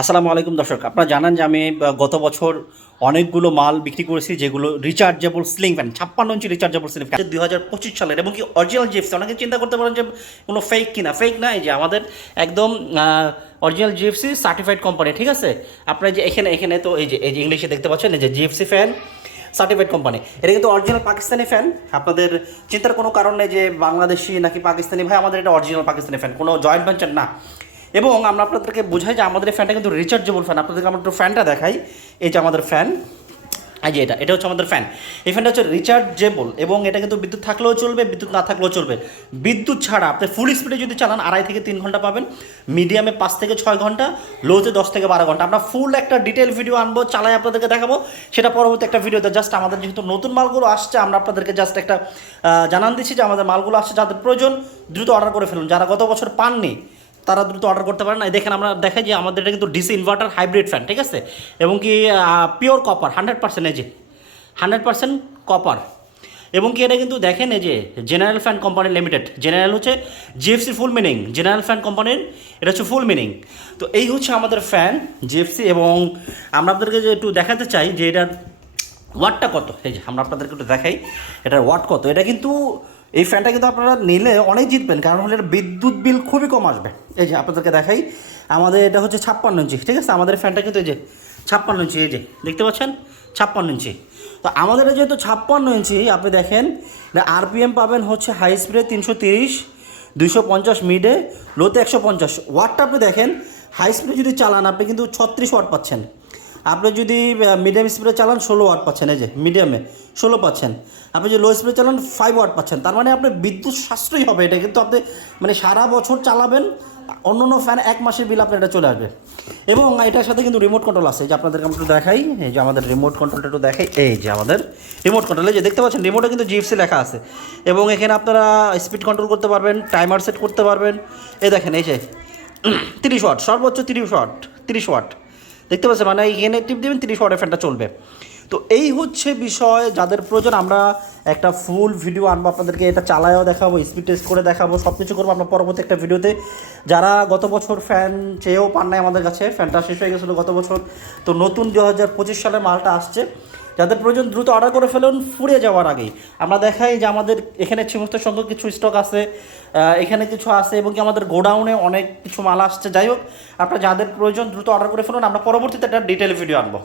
আসসালামু আলাইকুম দর্শক, আপনারা জানেন যে আমি গত বছর অনেকগুলো মাল বিক্রি করেছি যেগুলো রিচার্জেবল স্লিং ফ্যান 56 ইঞ্চি রিচার্জেবল স্লিং ফ্যান 2025 সালের এবং কি অরিজিনাল জিএফসি। অনেকে চিন্তা করতে পারেন যে কোনো ফেক কিনা, ফেক না, এই যে আমাদের একদম অরিজিনাল জিএফসি সার্টিফাইড কোম্পানি, ঠিক আছে। আপনারা যে এখানে তো এই যে ইংলিশে দেখতে পাচ্ছেন এই যে জিএফসি ফ্যান সার্টিফাইড কোম্পানি, এটা কিন্তু অরিজিনাল পাকিস্তানি ফ্যান। আপনাদের চিন্তার কোনো কারণ নেই যে বাংলাদেশি নাকি পাকিস্তানি, ভাই আমাদের এটা অরিজিনাল পাকিস্তানি ফ্যান, কোনো জয়েন্ট ভেঞ্চার না। এবং আমরা আপনাদেরকে বোঝাই যে আমাদের এই ফ্যানটা কিন্তু রিচার্জেবল ফ্যান। আপনাদেরকে আমরা একটু ফ্যানটা দেখাই। এই যে আমাদের ফ্যান, এই যে এটা হচ্ছে আমাদের ফ্যান। এই ফ্যানটা হচ্ছে রিচার্জেবল এবং এটা কিন্তু বিদ্যুৎ থাকলেও চলবে, বিদ্যুৎ না থাকলেও চলবে। বিদ্যুৎ ছাড়া আপনি ফুল স্পিডে যদি চালান 2.5 থেকে 3 ঘন্টা পাবেন, মিডিয়ামে 5 থেকে 6 ঘন্টা, লোতে 10 থেকে 12 ঘন্টা। আমরা ফুল একটা ডিটেল ভিডিও আনবো, চালাই আপনাদেরকে দেখাবো, সেটা পরবর্তী একটা ভিডিওতে। জাস্ট আমাদের যেহেতু নতুন মালগুলো আসছে, আমরা আপনাদেরকে জাস্ট একটা জানান দিচ্ছি যে আমাদের মালগুলো আসছে, যাদের প্রয়োজন দ্রুত অর্ডার করে ফেলুন। যারা গত বছর পাননি তারা দ্রুত অর্ডার করতে পারেন। দেখেন আমরা দেখাই যে আমাদের এটা কিন্তু ডিসি ইনভার্টার হাইব্রিড ফ্যান, ঠিক আছে, এবং কি পিওর কপার 100%, এই যে 100% কপার। এবং কি এটা কিন্তু দেখেন এই যে general fan company limited, general হচ্ছে GFC full meaning, general fan কোম্পানির এটা হচ্ছে ফুল মিনিং। তো এই হচ্ছে আমাদের ফ্যান জিএফসি। এবং আমরা আপনাদেরকে যে একটু দেখাতে চাই যে এটার ওয়াটটা কত। এই যে আমরা আপনাদেরকে একটু দেখাই এটার ওয়াট কত। এটা কিন্তু এই ফ্যানটা কিন্তু আপনারা নিলে অনেক জিতবেন, কারণ হলে এটার বিদ্যুৎ বিল খুবই কম আসবে। এই যে আপনাদেরকে দেখাই, আমাদের এটা হচ্ছে 56 ইঞ্চি, ঠিক আছে। আমাদের ফ্যানটা কিন্তু এই যে 56 ইঞ্চি, এই যে দেখতে পাচ্ছেন 56 ইঞ্চি। তো আমাদের যেহেতু 56 ইঞ্চি, আপনি দেখেন আরপিএম পাবেন হচ্ছে হাই স্পিডে 330, 250 মিডে, লোতে 150। ওয়াটটা আপনি দেখেন, হাই স্পিডে যদি চালান আপনি কিন্তু 36 ওয়াট পাচ্ছেন। আপনি যদি মিডিয়াম স্পিডে চালান 16 ওয়াট পাচ্ছেন, এই যে মিডিয়ামে 16 পাচ্ছেন। আপনি যদি লো স্পিডে চালান 5 ওয়াট পাচ্ছেন। তার মানে আপনার বিদ্যুৎ সাশ্রয়ী হবে এটা, কিন্তু আপনি মানে সারা বছর চালাবেন, অন্য অন্য ফ্যান 1 মাসের বিল আপনার এটা চলে আসবে। এবং এটার সাথে কিন্তু রিমোট কন্ট্রোল আছে, যে আপনাদেরকে আমি একটু দেখাই। এই যে আমাদের রিমোট কন্ট্রোলটা একটু দেখাই, এই যে আমাদের রিমোট কন্ট্রোল, এই যে দেখতে পাচ্ছেন রিমোটে কিন্তু জিএফসি লেখা আছে। এবং এখানে আপনারা স্পিড কন্ট্রোল করতে পারবেন, টাইমার সেট করতে পারবেন। এই দেখেন এই যে 30 ওয়াট, সর্বোচ্চ 30 ওয়াট, 30 ওয়াট দেখতে পাচ্ছেন, মানে এখানে টিপ দেবেন 30 ওয়াটের ফ্যানটা চলবে। তো এই হচ্ছে বিষয়, যাদের প্রয়োজন আমরা একটা ফুল ভিডিও আনবো, আপনাদেরকে এটা চালায়ও দেখাবো, স্পিড টেস্ট করে দেখাবো, সব কিছু করবো আমরা পরবর্তী একটা ভিডিওতে। যারা গত বছর ফ্যান চেয়েও পান নাই আমাদের কাছে, ফ্যানটা শেষ হয়ে গেছিলো গত বছর, তো নতুন 2025 সালের মালটা আসছে। যাদের প্রয়োজন দ্রুত অর্ডার করে ফেলুন ফুরিয়ে যাওয়ার আগেই। আমরা দেখাই যে আমাদের এখানে সমস্ত সংখ্যক কিছু স্টক আছে, এখানে কিছু আছে, এবং কি আমাদের গোডাউনে অনেক কিছু মাল আসছে। যাই হোক, আপনার যাদের প্রয়োজন দ্রুত অর্ডার করে ফেলুন, আমরা পরবর্তীতে একটা ডিটেল ভিডিও আনবো।